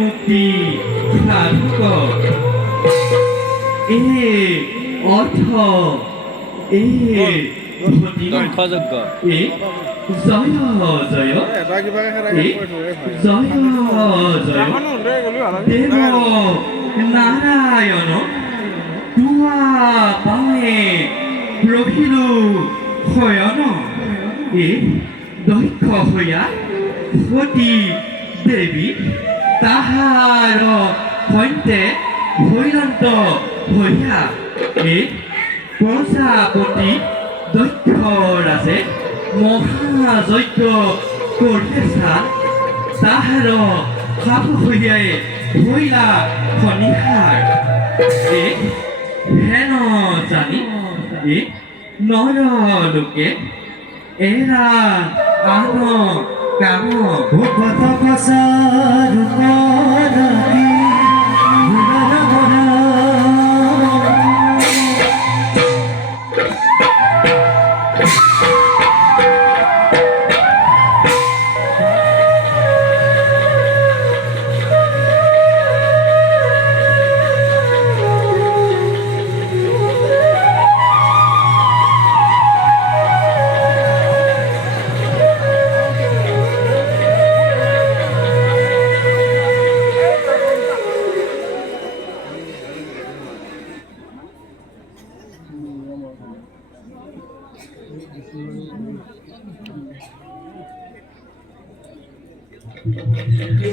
মুক্তি সাধুক এই অর্থ এই এই জয় জয় জয় জয় দেব নারায়ণ তুয়া পায়ে ৰহিলো শয়ন এই দক্ষ হইয়া সতী দেৱী তাহাৰ সৈতে ভৈৰন্ত ভৈয়া এই প্ৰজাপতি দক্ষ ৰাজে মহাযজ্ঞ কৰিছা তাহাৰ সাপ হৈয়াই ভৈলা শনিহাৰ এই হেন জানি এই নৰলোকে এৰা আন কাম ভূপত কসাৰু কনকি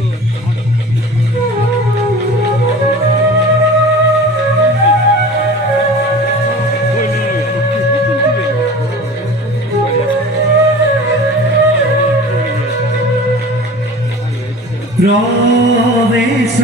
প্রবেশ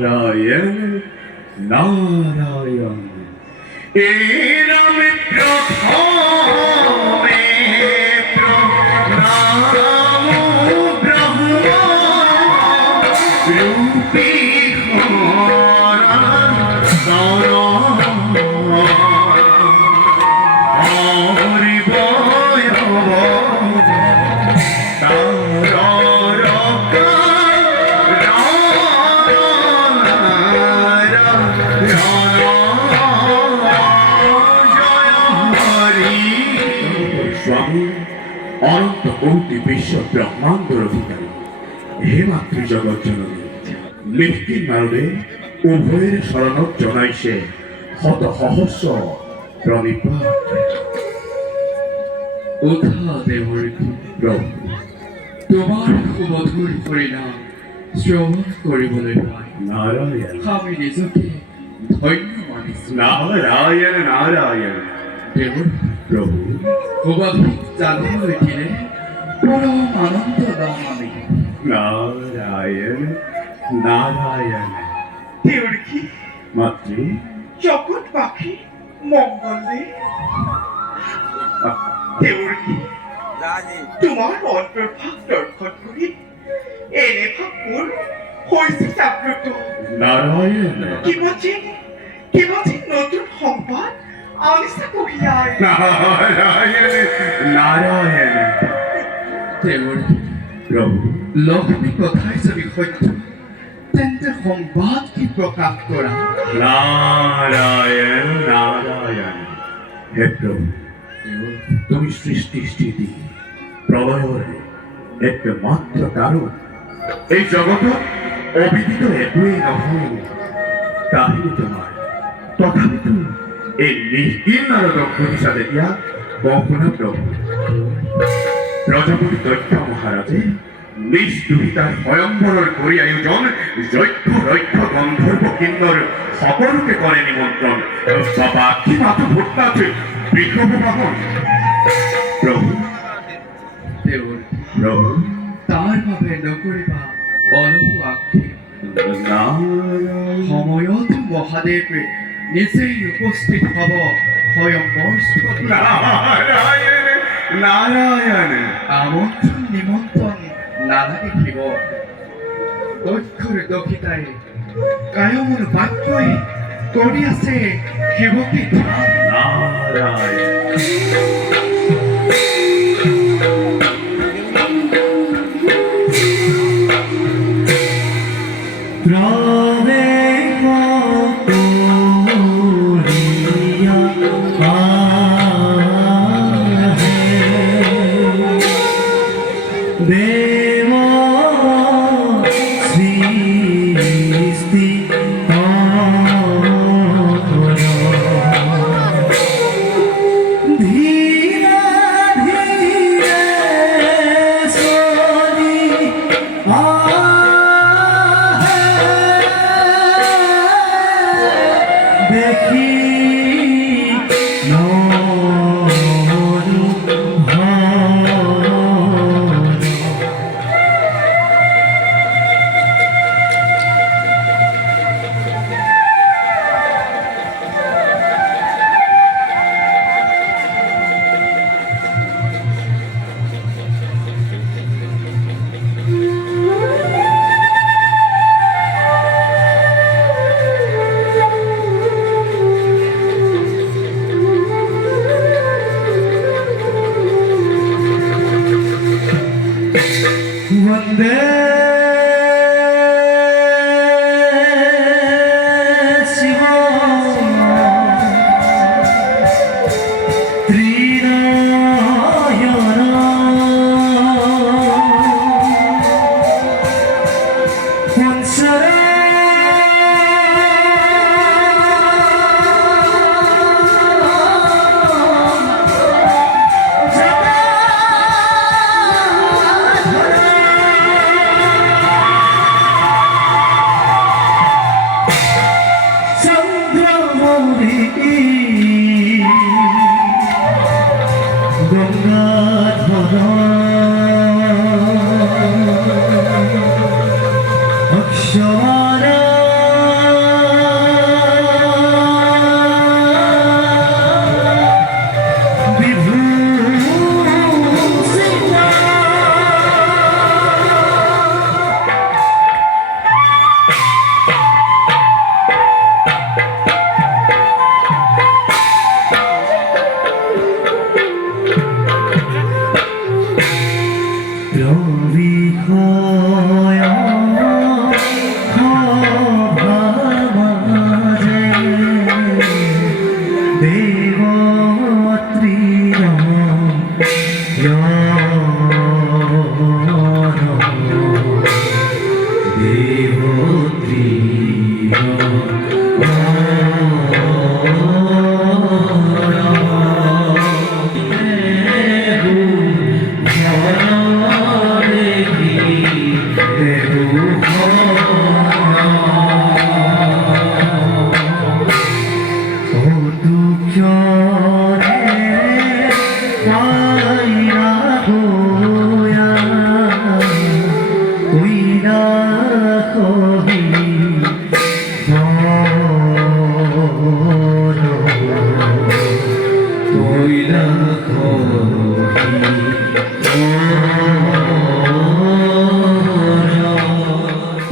নারায়ণ নারায়ণ এরম প্রথমে প্রণাম ব্রহ্ম রূপী হরি বয় স্বামী অনন্ত কোটি বিশ্ব ব্রহ্মাণ্ডর অধিকারী হে মাতৃ জগৎ জননী মৃত্যুর নারদে উভয়ের শরণত জনাই সে শত সহস্র প্রণিপাত উঠা দেৱৰ প্ৰভু তোমাৰ সুমধুৰ পৰিণাম শ্ৰৱণ কৰিবলৈ পাই নাৰায়ণ আমি নিজকে ধন্য মানিছো নাৰায়ণ নাৰায়ণ দেৱৰ প্ৰভু সুবাধিক জানিবলৈ দিলে পৰম আনন্দ দাম আমি নারায়ণ নারায়ণ দেউর কি মাতৃ জগৎ পাখি মঙ্গলে দেউর কি তোমার অন্তর্ভাগ দর্শন করি এনে ভাবপুর হয়েছে জাগ্রত নারায়ণ কিমাজি নতুন সংবাদ আনিছে কহিয়ায় নারায়ণ নারায়ণ দেৱৰ প্ৰভু লক্ষ্মী কথাই যদি সত্য তেন্তে সংবাদ কি প্ৰকাশ কৰা নারায়ণ নারায়ণ হে প্রভু তুমি সৃষ্টি স্থিতি প্রলয়ের একমাত্র কারণ এই জগত অবিদিত একোৱেই নহয় কাহিনী তোমাৰ তথাপিতো এই নিষ্কিন নাৰদক সুধিছা যেতিয়া বসুনা প্ৰভু প্ৰজাপতি দক্ষ মহাৰাজে নিজ দুহিতাৰ স্বয়ম্বৰৰ কৰি আয়োজন যজ্ঞ ৰক্ষ গন্ধৰ্ব কিন্নর সকলোকে কৰে নিমন্ত্ৰণ সবাকি মাথো ভোটনাথ বৃষভ বাহন প্ৰভু দেৱৰ প্ৰভু তাৰ বাবে নকৰিবা অলপো আক্ষেপ নাৰায়ণ সময়ত মহাদেৱে নিজেই উপস্থিত হ'ব স্বয়ম্বৰ স্থলী নারায়ণ নারায়ণ আমন্ত্ৰণ নিমন্ত্ৰণ নালাগে শিৱ দক্ষৰ দক্ষিতাই কায়মৰ বাক্যই কৰি আছে শিৱকে ধ্যান নারায়ণ প্রবে করিয়া দেব সৃষ্টি ধীরে ধীরে সরি দেখি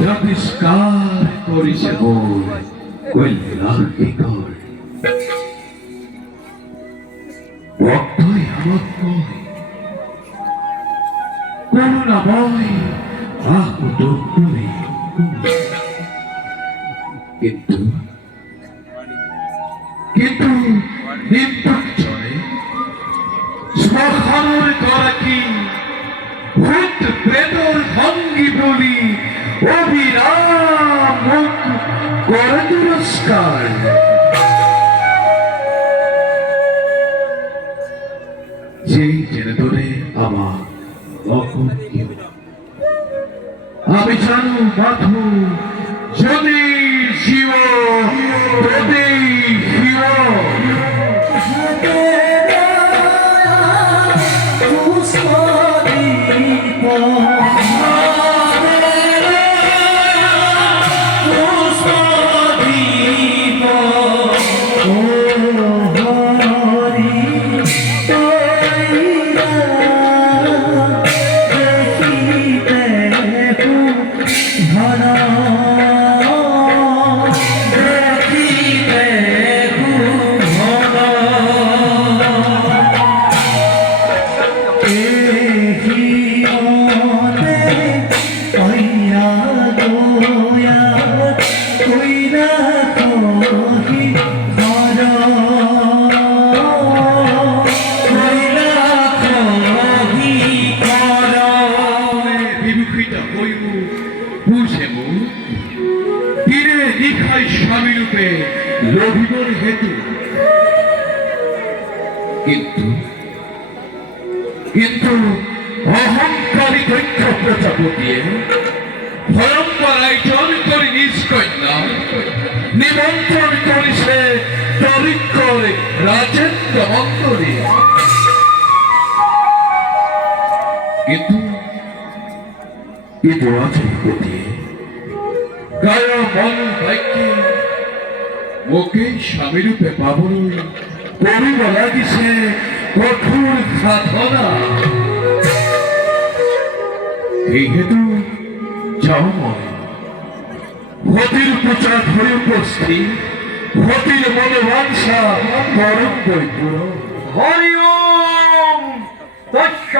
জাতিষ্কার করিছে বই কৈলাস কর ভক্তই আমাক কয় করুণাময় আকুত করে কিন্তু কিন্তু নির্বাচনে শ্মশানের গরাকি ভূত প্রেতর ভঙ্গি বলি অবিরাম মুখ করে তিরস্কার যেই জেনে ধরে আমার অকর্তীয় আমি জানো মাথু যদি শিব যদি শিব লোভিবর হেতু কিন্তু কিন্তু অহংকারী দৈত্য প্রজাপতিয়ে ভয়ঙ্কর আয়োজন করে নিজ কন্যা নিমন্ত্রণ করিছে তরিকর রাজেন্দ্র মন্দিরে কিন্তু কিন্তু রাজপতি গায় মন বাক্যে ওকে স্বামী রূপে পাবই করিব লাগিছে কঠোর সাধনা এই হেতু যাও মনে হতির প্রচার ধরে উপস্থিত হতির মনে বাঞ্ছা করম বৈপুর হরি ওম তস্য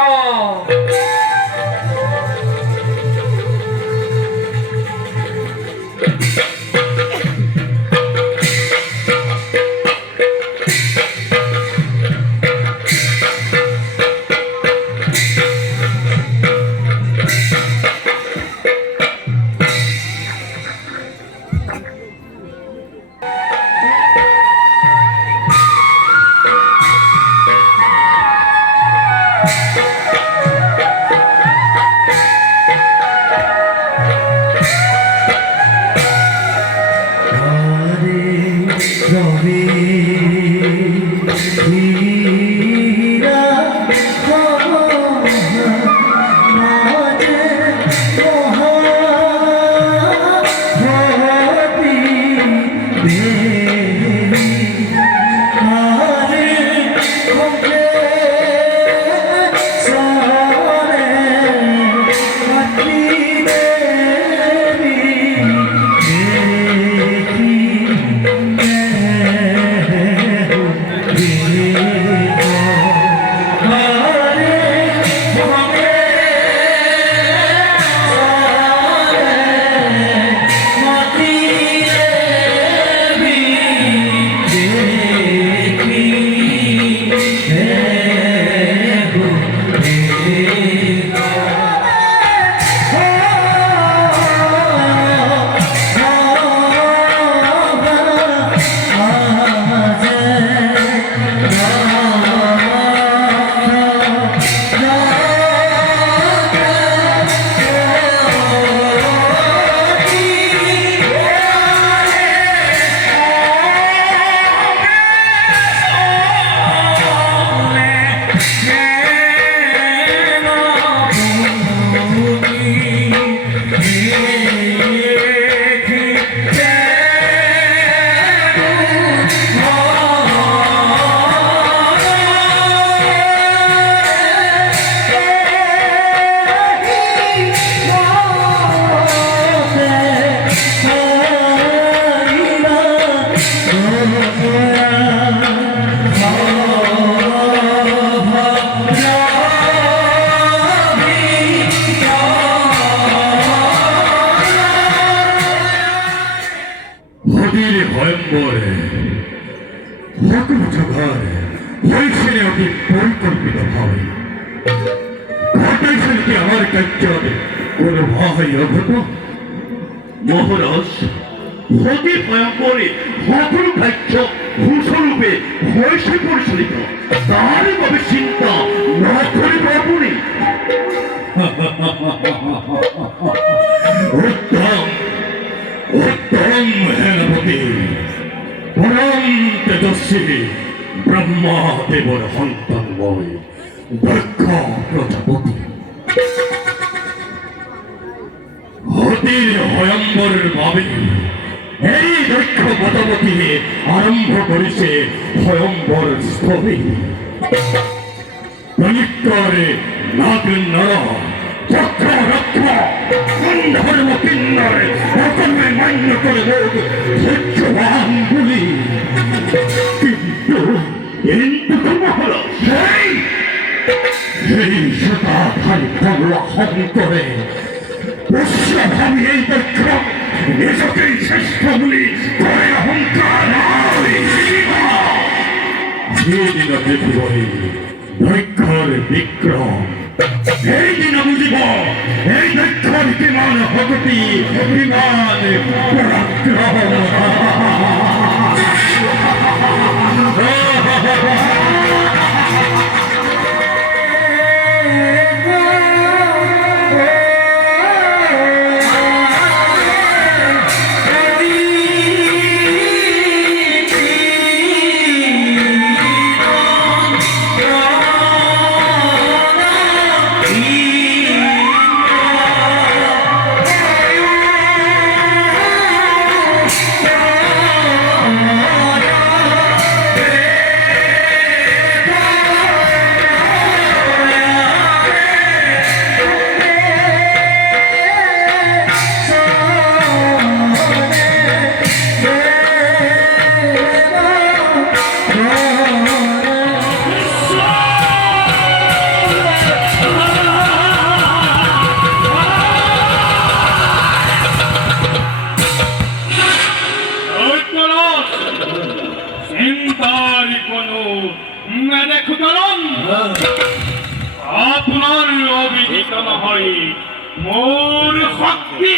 Yeah. 어디를 허염보래 허구부족하래 훨씬히 어디 볼 겁니다 하위 거기서는 আমার কাছে কোনো ভয় হতো মহারাজ হতে ভয়ঙ্করে হতর কার্য ভূস্বরূপে হয়েছে পরিচালিত তার ভাবে চিন্তা না করে বাবুনি উত্তম উত্তম হেনপতি পরম তেজস্বী ব্রহ্মাদেবর সন্তানময় দক্ষ প্রজাপতি হতির হয়ম্বরের ভাবে এই দক্ষ প্রজাপতি আরম্ভ করেছে হয়ম্বর স্থলে প্রণিক্তরে নাগন নর চক্র রক্ষ গন্ধর্ব কিন্নরে সকলে মান্য করে লোক সহ্যবান বলি কিন্তু হল সেই শতাধারী প্রহ্লাদ করে বিশ্বভাবী এই দক্ষ নিজকেই শ্রেষ্ঠ বলি করে অহংকার যেদিন দেখিব দক্ষর বিক্রম এই দিন বুঝিব এই দক্ষর বিমান ভগতি বিমান পরাক্রম আপনার অভিহিত না হয় মোর শক্তি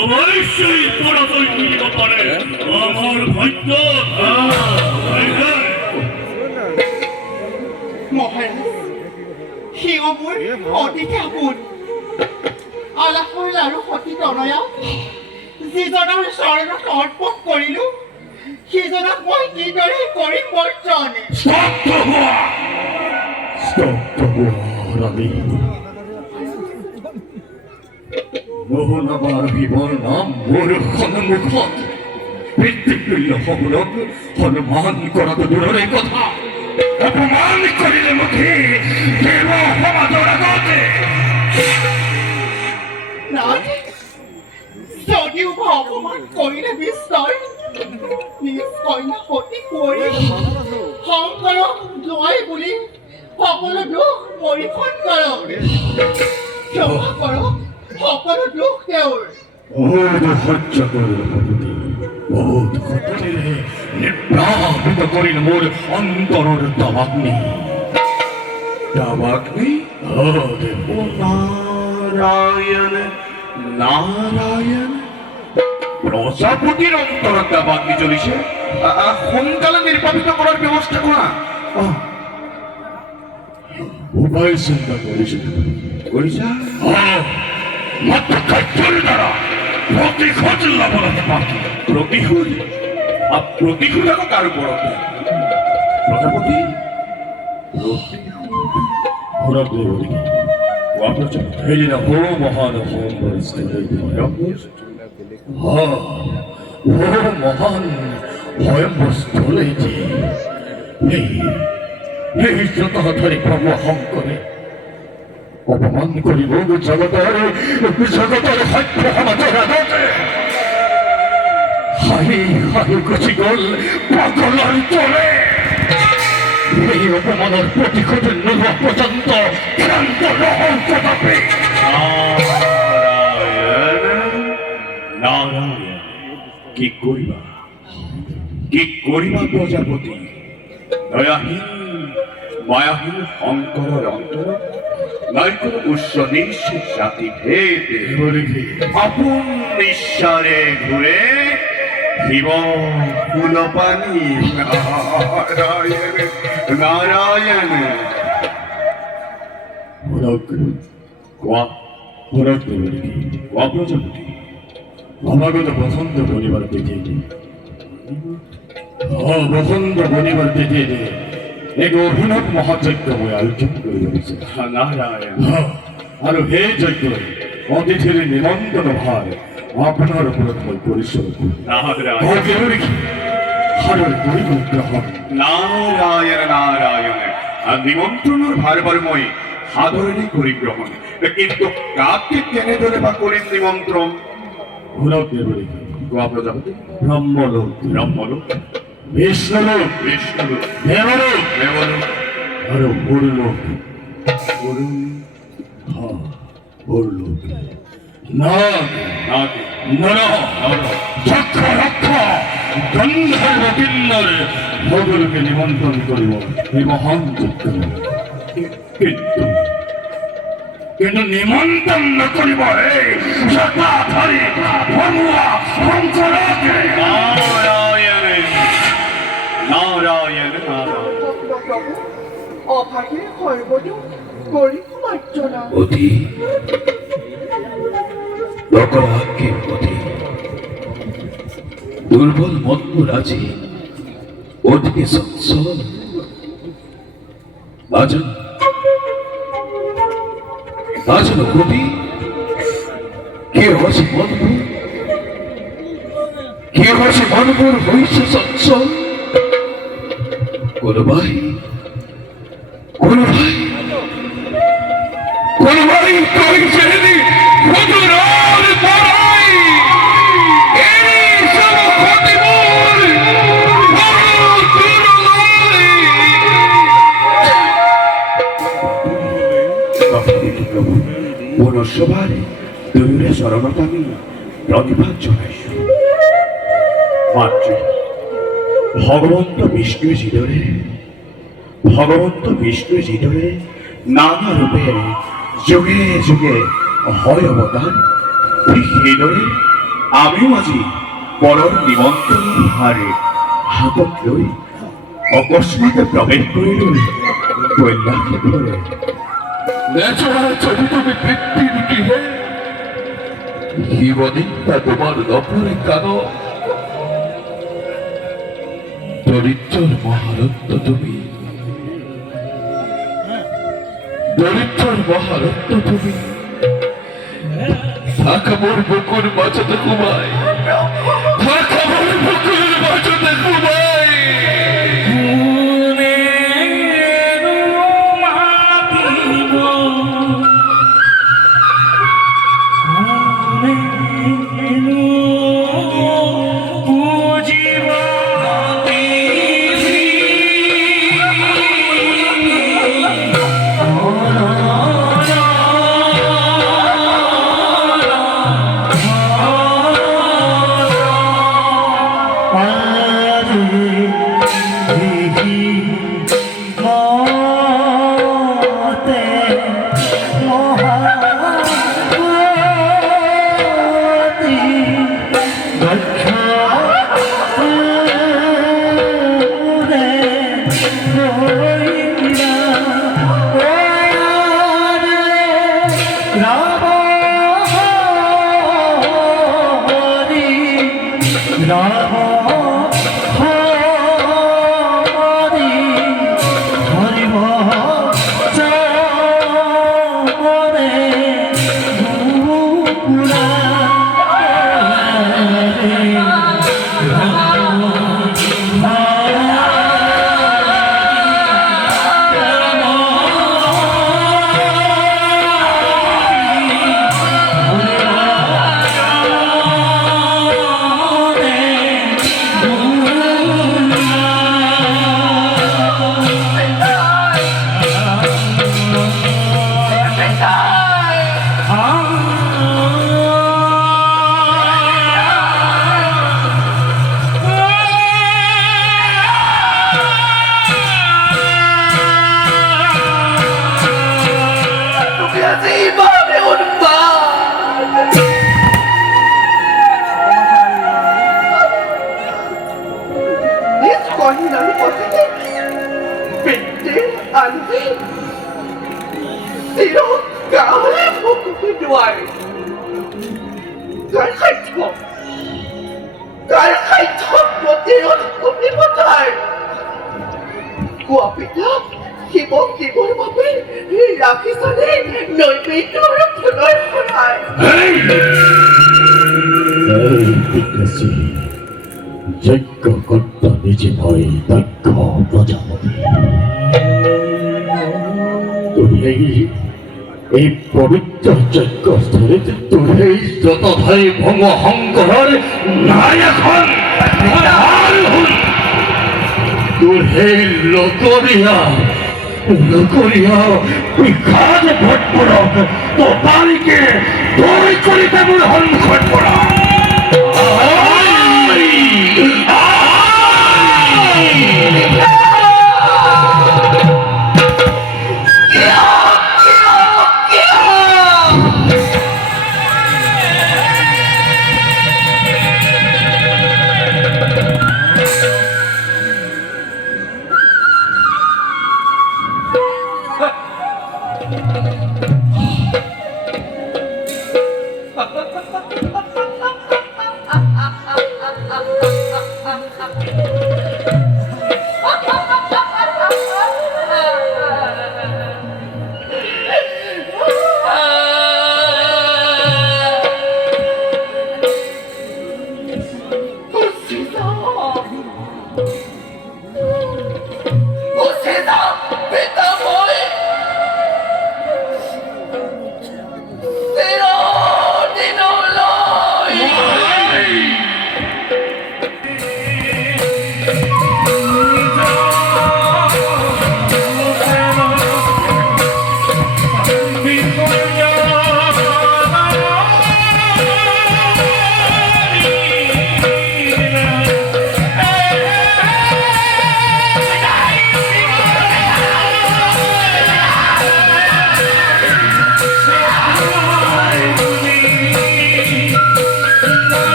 অবশ্যই পরাজয় করিতে পারে আমার ভাগ্য মহারাজ সিংহ মোৰ অতিকে আপোন আলাসৰ আৰু সতী তনয়া যিজনৰ চৰণত অৰ্পণ কৰিলো সেইজনক মই কিদৰে কৰিম বৰ্তনে স্তব্ধ হোৱা ৰাণী মোহনাবাৰ বিবৰ নাম মোৰ সন্মুখত পিতৃতুল্য সকলক সন্মান কৰাটো দূৰৰে কথা অপমান কৰিলে মুখে দেৱ সমাজৰ আগতে যদিও অপমান কৰিলে নিশ্চয় নিজ কন্যা সতী কৰি শংকৰক জয় বুলি সকলো দুখ পৰিশোধ কৰক ক্ষমা কৰক সকলো দুখ তেওঁৰ বহুত সহ্য কৰিলে ভগৱতী বহুত ঘটনিৰে নিৰ্বাহিত কৰিলে মোৰ অন্তৰৰ দাবাগ্নি দাবাগ্নি নাৰায়ণ নাৰায়ণ প্ৰজাপতিৰ অন্তৰত দাবাগ্নি জ্বলিছে সোনকালে নিৰ্বাপিত কৰাৰ ব্যৱস্থা কৰা উপায় চিন্তা কৰিছা মাত্ৰ কাৰ্যৰ দ্বাৰা প্ৰতিশোধ ল'বলৈ বাকী প্ৰতিশোধ আকৌ কার ওপৰত প্ৰজাপতি সেইদিনা সৰু মহান মহান ভয়ম্বস্থলে যে এই জগতরে প্রভু করে অপমান করিব জগতরে সত্য সমাজের আদতে হাই হাই কুচি গল পাগলার চলে এই অপমানের প্রতিশোধের নেব পর্যন্ত ক্ষান্ত নহল কদাপি। নারায়ণ কি করিবা প্রজাপতি দয়াহীন মায়াহীন শঙ্কর অন্তর নাই কোনো উৎস নিঃশেষ জাতি ভেদে আপন নিঃসারে ঘুরে শিব ফুলপানি নারায়ণ নারায়ণ কোয়া প্রজাপতি আমাগত বসন্ত পরিবার পেতে বসন্ত পরিবার পেতে এক অভিনব মহাযজ্ঞময় আয়োজন করে রয়েছে নারায়ণ আর হে যজ্ঞ অতিথির নিমন্ত্রণ ভার আপনার উপর পরিশ্রম নারায়ণ নারায়ণ আর নিমন্ত্রণের ভার বর্ময় সাদরে করি গ্রহণ কিন্তু কাকে কেনে ধরে বা করেন নিমন্ত্রণ গোয়া প্রজাপতি ব্রহ্মলোক বিষ্ণুলোক দেবলোক আর হরলোক ভগলকে নিমন্ত্রণ করিব এই মহান যজ্ঞ কিন্তু নিমন্ত্রণ ন করিব এই সদাধারী ভগবা শঙ্করকে নারায়ণ নারায়ণ প্রভু অভাগের সর্বদা গরিব মার্জনা অতি লোকরাজ্ঞে অতি দুর্বল মন্মরাজি অধিকে সচ্ছল বাজন বাজন কবি কে হসে মনপুর হইছে সচ্ছল কোন ভাই কই ছেড়ে ফজরার পড়াই এই সব খতিবুল পুনঃসভার দূরে শরণতামি প্রতিবাদ জনাইছো মাত্র ভগবন্ত বিষ্ণু জিদরে নানা রূপে যুগে যুগে হয় অবতার ঠিক সেইদৰে আমিও আজি পৰৰ নিমন্ত্ৰণ হাৰে হাতত লৈ অকস্মাতে প্ৰৱেশ কৰিলো কন্যাক্ষেত্ৰৰে নেচৰা চৰিত বৃত্তিৰ কিহে শিৱনিন্দা তোমাৰ নপৰে কাণ দৰিদ্ৰৰ মহাৰত্ন তুমি থাকা মোর বুকুর মাঝতে ঘুমাই অহিলার পথে পেটের আনবে চিরকালে মুখে ডুয়ায় গাল খাইছ প্রতিরোধ করতে কোথায় কুয়াপিটা জীবন ভাবে রাখি সালে নৈবেদ্য ফুলয় ফলায় যজ্ঞ কর্তা নিজে ভয় দক্ষ প্রজাপতি তুমি এই পবিত্র যজ্ঞ স্থলে তুমি যত ভাই ভঙ্গ হংকর নায়ক হন তোর হে লোকরিয়া ওই কাজ ভট পড়ো তো বাড়িকে তোর করিতে বলে হন পড়া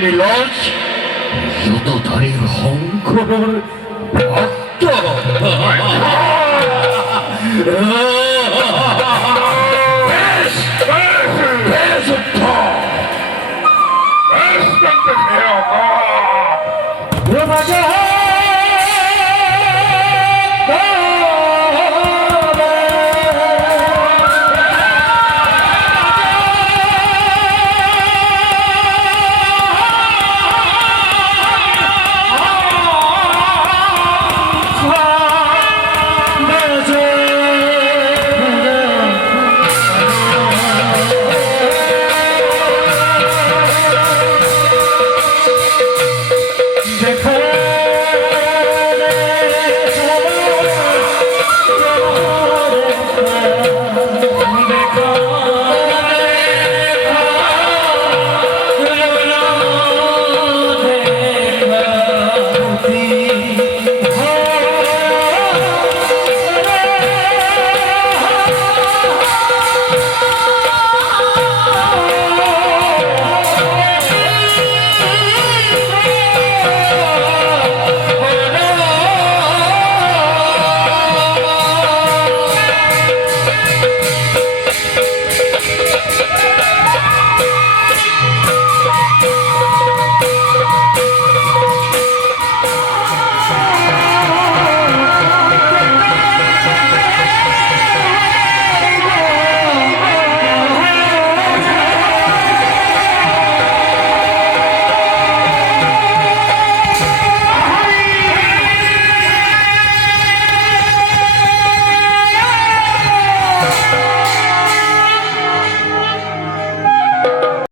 নীলজ যতধারী হংকর ভক্ত